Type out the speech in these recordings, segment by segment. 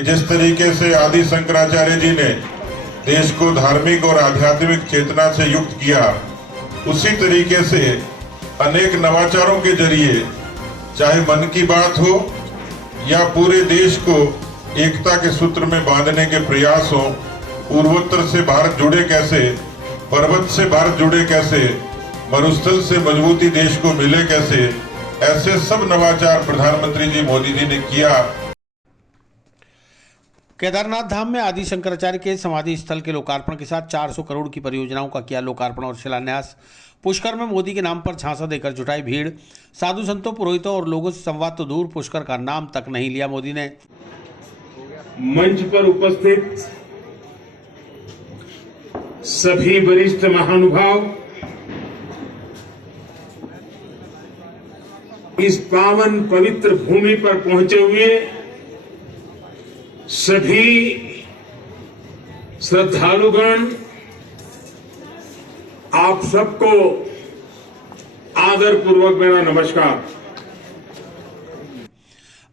कि जिस तरीके से आदि शंकराचार्य जी ने देश को धार्मिक और आध्यात्मिक चेतना से युक्त किया, उसी तरीके से अनेक नवाचारों के जरिए चाहे मन की बात हो या पूरे देश को एकता के सूत्र में बांधने के प्रयास हो, पूर्वोत्तर से भारत जुड़े कैसे, पर्वत से भारत जुड़े कैसे, मरुस्थल से मजबूती देश को मिले कैसे, ऐसे सब नवाचार प्रधानमंत्री जी मोदी जी ने किया। केदारनाथ धाम में आदि शंकराचार्य के समाधि स्थल के लोकार्पण के साथ 400 करोड़ की परियोजनाओं का किया लोकार्पण और शिलान्यास। पुष्कर में मोदी के नाम पर झांसा देकर जुटाई भीड़। साधु संतों, पुरोहितों और लोगों से संवाद तो दूर, पुष्कर का नाम तक नहीं लिया मोदी ने। मंच पर उपस्थित सभी वरिष्ठ महानुभाव, इस पावन पवित्र भूमि पर पहुंचे हुए सभी श्रद्धालुगण, आप सबको आदरपूर्वक मेरा नमस्कार।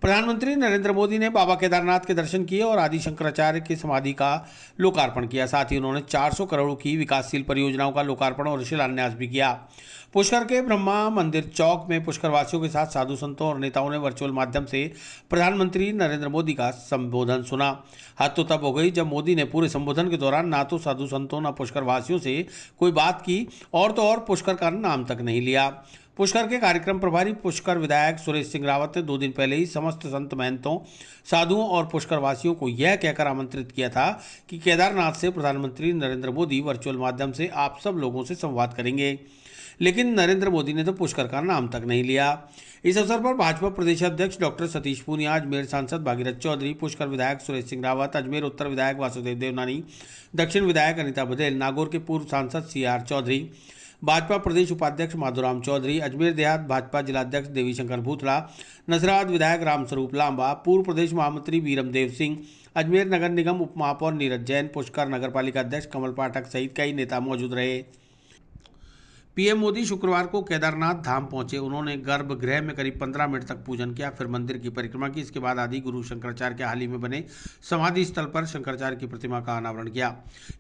प्रधानमंत्री नरेंद्र मोदी ने बाबा केदारनाथ के दर्शन किए और आदि शंकराचार्य की समाधि का लोकार्पण किया। साथ ही उन्होंने 400 करोड़ की विकासशील परियोजनाओं का लोकार्पण और शिलान्यास भी किया। पुष्कर के ब्रह्मा मंदिर चौक में पुष्कर वासियों के साथ साधु संतों और नेताओं ने वर्चुअल माध्यम से प्रधानमंत्री नरेंद्र मोदी का संबोधन सुना। हद तो तब हो गई जब मोदी ने पूरे संबोधन के दौरान ना तो साधु संतों न पुष्कर वासियों से कोई बात की और तो और पुष्कर का नाम तक नहीं लिया। पुष्कर के कार्यक्रम प्रभारी पुष्कर विधायक सुरेश सिंह रावत ने 2 दिन पहले ही समस्त संत महंतों, साधुओं और पुष्कर वासियों को यह कहकर आमंत्रित किया था कि केदारनाथ से प्रधानमंत्री नरेंद्र मोदी वर्चुअल माध्यम से आप सब लोगों से संवाद करेंगे, लेकिन नरेंद्र मोदी ने तो पुष्कर का नाम तक नहीं लिया। इस अवसर पर भाजपा प्रदेश अध्यक्ष डॉक्टर सतीश पूनिया, अजमेर सांसद भागीरथ चौधरी, पुष्कर विधायक सुरेश सिंह रावत, अजमेर उत्तर विधायक वासुदेव देवनानी, दक्षिण विधायक अनिता बघेल, नागौर के पूर्व सांसद CR चौधरी, भाजपा प्रदेश उपाध्यक्ष माधुराम चौधरी, अजमेर देहात भाजपा जिलाध्यक्ष देवीशंकर भूतला, नसराबाद विधायक रामस्वरूप लांबा, पूर्व प्रदेश महामंत्री वीरम देव सिंह, अजमेर नगर निगम उप महापौर नीरज जैन, पुष्कर नगर पालिका अध्यक्ष कमल पाठक सहित कई नेता मौजूद रहे। पीएम मोदी शुक्रवार को केदारनाथ धाम पहुंचे। उन्होंने गर्भगृह में करीब 15 मिनट तक पूजन किया, फिर मंदिर की परिक्रमा की। इसके बाद आदि गुरु शंकराचार्य के हाल ही में बने समाधि स्थल पर शंकराचार्य की प्रतिमा का अनावरण किया।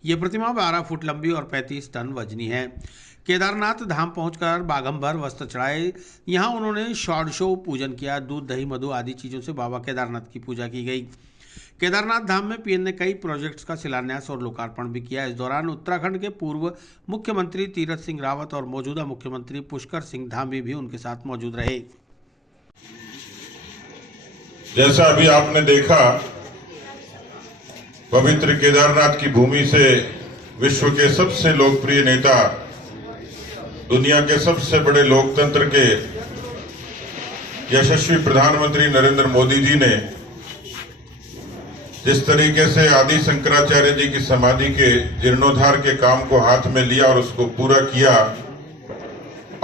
ये प्रतिमा 12 फुट लंबी और 35 टन वजनी है। केदारनाथ धाम पहुंचकर बाघंबर वस्त्र चढ़ाए। यहाँ उन्होंने षोडशो पूजन किया। दूध, दही, मधु आदि चीजों से बाबा केदारनाथ की पूजा की गई। केदारनाथ धाम में पीएम ने कई प्रोजेक्ट्स का शिलान्यास और लोकार्पण भी किया। इस दौरान उत्तराखंड के पूर्व मुख्यमंत्री तीरथ सिंह रावत और मौजूदा मुख्यमंत्री पुष्कर सिंह धामी भी उनके साथ मौजूद रहे। जैसा अभी आपने देखा, पवित्र केदारनाथ की भूमि से विश्व के सबसे लोकप्रिय नेता, दुनिया के सबसे बड़े लोकतंत्र के यशस्वी प्रधानमंत्री नरेंद्र मोदी जी ने जिस तरीके से आदि शंकराचार्य जी की समाधि के जीर्णोद्धार के काम को हाथ में लिया और उसको पूरा किया,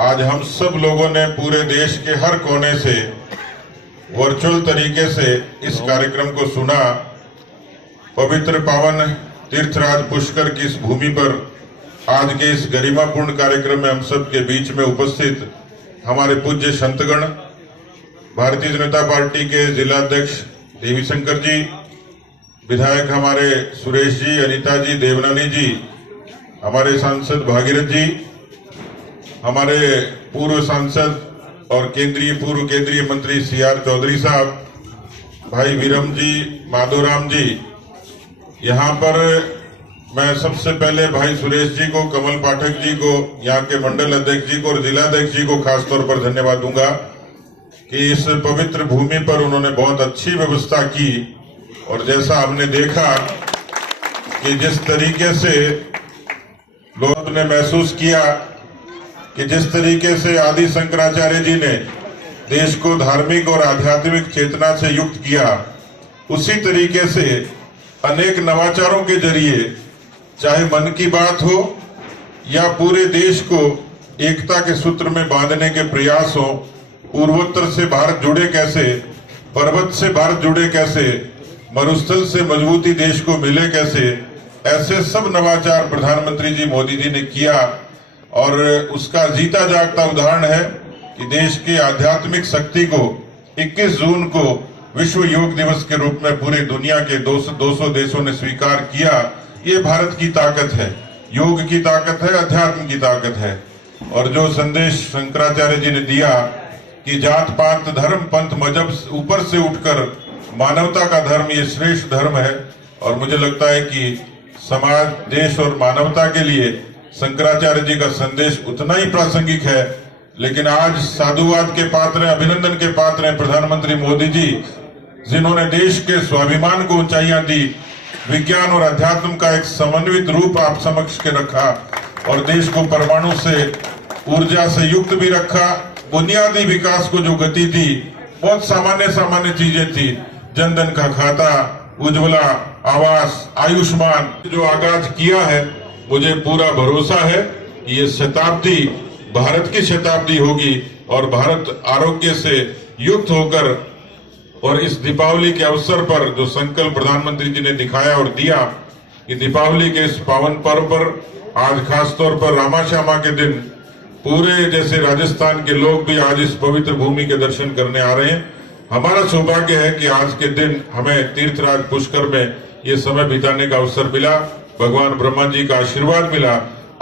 आज हम सब लोगों ने पूरे देश के हर कोने से वर्चुअल तरीके से इस कार्यक्रम को सुना। पवित्र पावन तीर्थराज पुष्कर की इस भूमि पर आज के इस गरिमापूर्ण कार्यक्रम में हम सब के बीच में उपस्थित हमारे पूज्य संतगण, भारतीय जनता पार्टी के जिलाध्यक्ष देवीशंकर जी, विधायक हमारे सुरेश जी, अनिता जी, देवनानी जी, हमारे सांसद भागीरथ जी, हमारे पूर्व सांसद और पूर्व केंद्रीय मंत्री CR चौधरी साहब, भाई वीरम जी, माधोराम जी। यहाँ पर मैं सबसे पहले भाई सुरेश जी को, कमल पाठक जी को, यहाँ के मंडल अध्यक्ष जी को और जिलाध्यक्ष जी को खासतौर पर धन्यवाद दूंगा कि इस पवित्र भूमि पर उन्होंने बहुत अच्छी व्यवस्था की। और जैसा हमने देखा कि जिस तरीके से लोगों ने महसूस किया कि जिस तरीके से आदि शंकराचार्य जी ने देश को धार्मिक और आध्यात्मिक चेतना से युक्त किया, उसी तरीके से अनेक नवाचारों के जरिए चाहे मन की बात हो या पूरे देश को एकता के सूत्र में बांधने के प्रयास हो, पूर्वोत्तर से भारत जुड़े कैसे, पर्वत से भारत जुड़े कैसे, मरुस्थल से मजबूती देश को मिले कैसे, ऐसे सब नवाचार प्रधानमंत्री जी मोदी जी ने किया। और उसका जीता जागता उदाहरण है कि देश की आध्यात्मिक शक्ति को 21 जून को विश्व योग दिवस के रूप में पूरी दुनिया के 200 देशों ने स्वीकार किया। ये भारत की ताकत है, योग की ताकत है, अध्यात्म की ताकत है। और जो संदेश शंकराचार्य जी ने दिया कि जात पात धर्म पंथ मजहब ऊपर से उठकर मानवता का धर्म ये श्रेष्ठ धर्म है। और मुझे लगता है कि समाज, देश और मानवता के लिए शंकराचार्य जी का संदेश उतना ही प्रासंगिक है। लेकिन आज साधुवाद के पात्र, अभिनंदन के पात्र हैं प्रधानमंत्री मोदी जी, जिन्होंने देश के स्वाभिमान को ऊंचाइयां दी, विज्ञान और अध्यात्म का एक समन्वित रूप आप समक्ष के रखा और देश को परमाणु से ऊर्जा से युक्त भी रखा। बुनियादी विकास को जो गति दी, बहुत सामान्य चीजें थी, जनधन का खाता, उज्ज्वला, आवास, आयुष्मान जो आगाज किया है, मुझे पूरा भरोसा है कि ये शताब्दी भारत की शताब्दी होगी और भारत आरोग्य से युक्त होकर, और इस दीपावली के अवसर पर जो संकल्प प्रधानमंत्री जी ने दिखाया और दिया कि दीपावली के इस पावन पर्व पर आज खासतौर पर रामा श्यामा के दिन पूरे जैसे राजस्थान के लोग भी आज इस पवित्र भूमि के दर्शन करने आ रहे हैं। हमारा सौभाग्य है कि आज के दिन हमें तीर्थराज पुष्कर में ये समय बिताने का अवसर मिला, भगवान ब्रह्मा जी का आशीर्वाद मिला।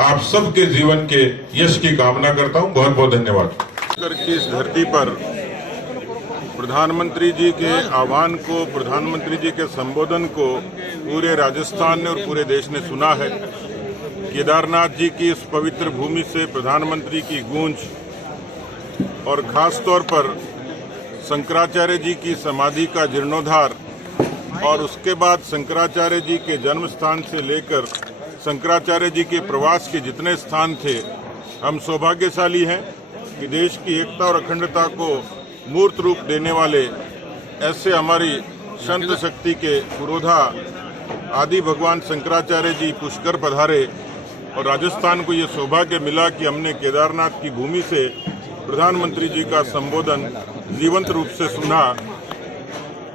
आप सबके जीवन के यश की कामना करता हूं। बहुत बहुत धन्यवाद। पुष्कर की इस धरती पर प्रधानमंत्री जी के आह्वान को, प्रधानमंत्री जी के संबोधन को पूरे राजस्थान ने और पूरे देश ने सुना है। केदारनाथ जी की इस पवित्र भूमि से प्रधानमंत्री की गूंज और खास तौर पर शंकराचार्य जी की समाधि का जीर्णोद्धार और उसके बाद शंकराचार्य जी के जन्म स्थान से लेकर शंकराचार्य जी के प्रवास के जितने स्थान थे, हम सौभाग्यशाली हैं कि देश की एकता और अखंडता को मूर्त रूप देने वाले ऐसे हमारी संत शक्ति के पुरोधा आदि भगवान शंकराचार्य जी पुष्कर पधारे और राजस्थान को ये सौभाग्य मिला कि हमने केदारनाथ की भूमि से प्रधानमंत्री जी का संबोधन जीवंत रूप से सुना।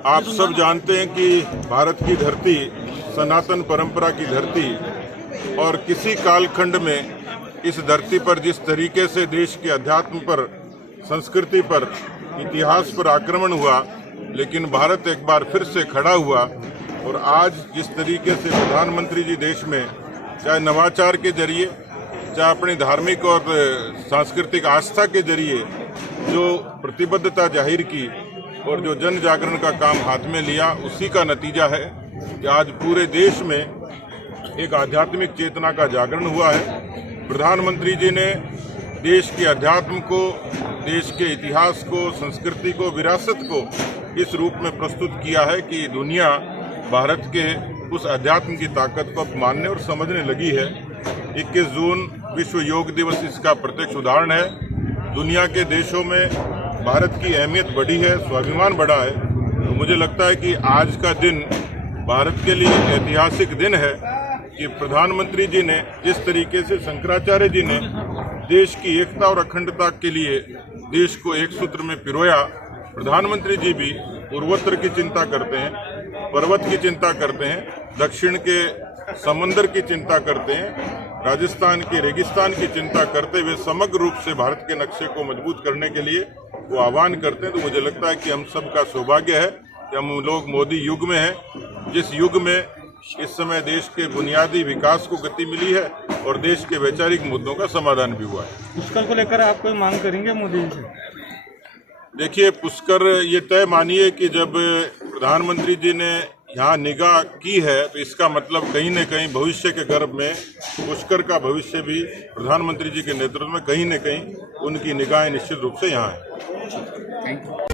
आप सब जानते हैं कि भारत की धरती सनातन परंपरा की धरती, और किसी कालखंड में इस धरती पर जिस तरीके से देश के अध्यात्म पर, संस्कृति पर, इतिहास पर आक्रमण हुआ, लेकिन भारत एक बार फिर से खड़ा हुआ। और आज जिस तरीके से प्रधानमंत्री जी देश में चाहे नवाचार के जरिए, चाहे अपनी धार्मिक और सांस्कृतिक आस्था के जरिए जो प्रतिबद्धता जाहिर की और जो जन जागरण का काम हाथ में लिया, उसी का नतीजा है कि आज पूरे देश में एक आध्यात्मिक चेतना का जागरण हुआ है। प्रधानमंत्री जी ने देश के अध्यात्म को, देश के इतिहास को, संस्कृति को, विरासत को इस रूप में प्रस्तुत किया है कि दुनिया भारत के उस अध्यात्म की ताकत को अब मानने और समझने लगी है। 21 जून विश्व योग दिवस इसका प्रत्यक्ष उदाहरण है। दुनिया के देशों में भारत की अहमियत बढ़ी है, स्वाभिमान बढ़ा है। तो मुझे लगता है कि आज का दिन भारत के लिए ऐतिहासिक दिन है कि प्रधानमंत्री जी ने जिस तरीके से शंकराचार्य जी ने देश की एकता और अखंडता के लिए देश को एक सूत्र में पिरोया, प्रधानमंत्री जी भी पूर्वोत्तर की चिंता करते हैं, पर्वत की चिंता करते हैं, दक्षिण के समंदर की चिंता करते हैं, राजस्थान के रेगिस्तान की चिंता करते हुए समग्र रूप से भारत के नक्शे को मजबूत करने के लिए वो आह्वान करते हैं। तो मुझे लगता है कि हम सबका सौभाग्य है कि हम लोग मोदी युग में हैं, जिस युग में इस समय देश के बुनियादी विकास को गति मिली है और देश के वैचारिक मुद्दों का समाधान भी हुआ है। पुष्कर को लेकर आप कोई मांग करेंगे मोदी जी से? देखिए, पुष्कर ये तय मानिए कि जब प्रधानमंत्री जी ने यहाँ निगाह की है तो इसका मतलब कहीं न कहीं भविष्य के गर्भ में पुष्कर का भविष्य भी प्रधानमंत्री जी के नेतृत्व में कहीं न कहीं उनकी निगाहें निश्चित रूप से यहाँ है।